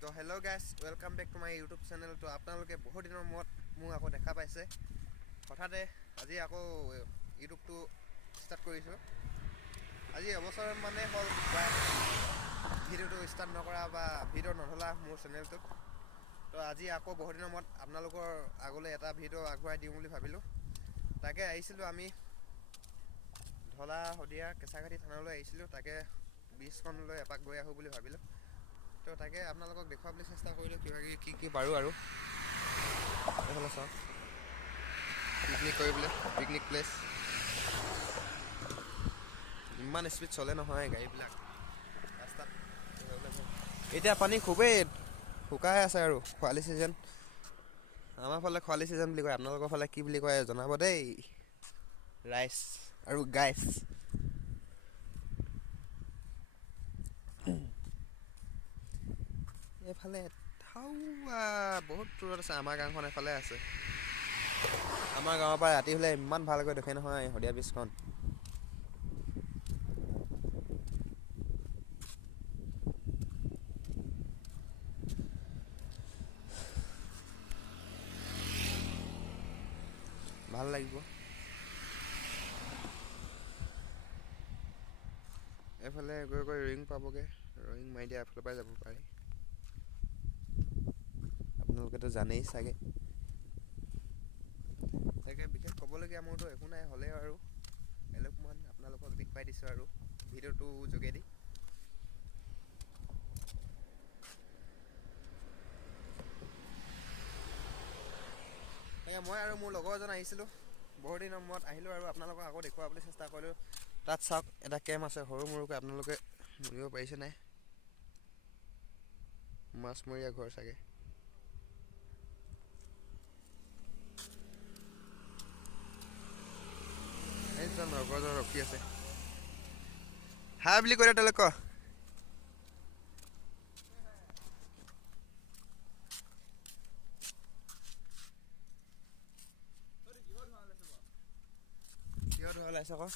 তো hello' guys, welcome back to my YouTube channel. তো আপোনালোকে বহুত দিনৰ মূৰত মোক আকৌ দেখা পাইছে। হঠাতে আজি আকৌ ইউটিউবটো ষ্টাৰ্ট কৰিছোঁ। আজি এবছৰ মানে হ'ল প্ৰায় ভিডিঅ'টো ষ্টাৰ্ট নকৰা বা ভিডিঅ' নধলা মোৰ চেনেলটোত। তো আজি আকৌ বহুত দিনৰ মূৰত আপোনালোকৰ আগলৈ এটা ভিডিঅ' আগবঢ়াই দিওঁ বুলি ভাবিলোঁ। তাকে আহিছিলোঁ আমি ঢলা শদিয়া কেঁচাঘাটি থানালৈ আহিছিলোঁ। তাকে ব্ৰিজখনলৈ এপাক গৈ আহোঁ বুলি ভাবিলোঁ। তো তাকে আপোনালোকক দেখুৱাবলৈ চেষ্টা কৰিলোঁ কিবাকিবি কি পাৰোঁ আৰু এইফালে চাওক, পিকনিক কৰিবলৈ পিকনিক প্লেচ। ইমান স্পীড চলে নহয় গাড়ীবিলাক ৰাস্তাত। এতিয়া পানী খুবেই শুকাই আছে আৰু খৰালি ছিজন। আমাৰ ফালে খৰালি ছিজন বুলি কয়, আপোনালোকৰ ফালে কি বুলি কয় জনাব দেই ৰাইজ আৰু গাইজ। এইফালে বহুত দূৰত আছে, আমাৰ গাঁওখন এফালে আছে। আমাৰ গাঁৱৰ পৰা ৰাতি হ'লে ইমান ভালকৈ দেখে নহয় শদিয়া ব্ৰিজখন। ভাল লাগিব। এইফালে গৈ ৰয়িং পাবগৈ, ৰয়িং মাৰি দিয়া এফালৰ পৰাই যাব পাৰি। আপোনালোকেতো জানেই চাগে। তাকে বিশেষ ক'বলগীয়া মোৰতো একো নাই, হ'লেও আৰু অলপমান আপোনালোকক দেখুৱাই দিছোঁ আৰু ভিডিঅ'টোৰ যোগেদি। মই আৰু মোৰ লগৰ এজন আহিছিলোঁ, বহুত দিনৰ মূৰত আহিলোঁ আৰু আপোনালোকক আকৌ দেখুৱাবলৈ চেষ্টা কৰিলোঁ। তাত চাওক এটা কেম্প আছে সৰু মৰুকৈ, আপোনালোকে মৰিব পাৰিছে নাই, মাছমৰীয়া ঘৰ চাগে। এইজন লগৰজন ৰখি আছে, হাই বুলি কৈ দে তেওঁলোক। কিয় ধৰা ওলাইছে আকৌ?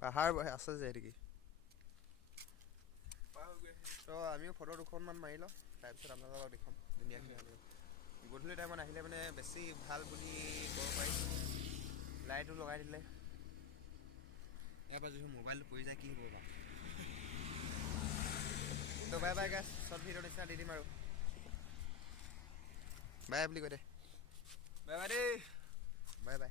পাহাৰ আছে যে এদিকে। তো আমিও ফটো দুখনমান মাৰি লওঁ, তাৰপিছত আপোনালোকক দেখুৱাম ধুনীয়াকৈ। গধূলি টাইমত আহিলে মানে বেছি ভাল বুলি ক'ব পাৰি। লাইটো লগাই দিলে ইয়াৰ পৰা যদি মোবাইলটো পৰি যায় কি হ'ব বাৰু। তো বাই বাই গাইছ, শ্বৰ্ট ভিডিঅ' নিচিনা দি দিম আৰু বাই বুলি কৈ দে। বাই বাই দেই, বাই বাই।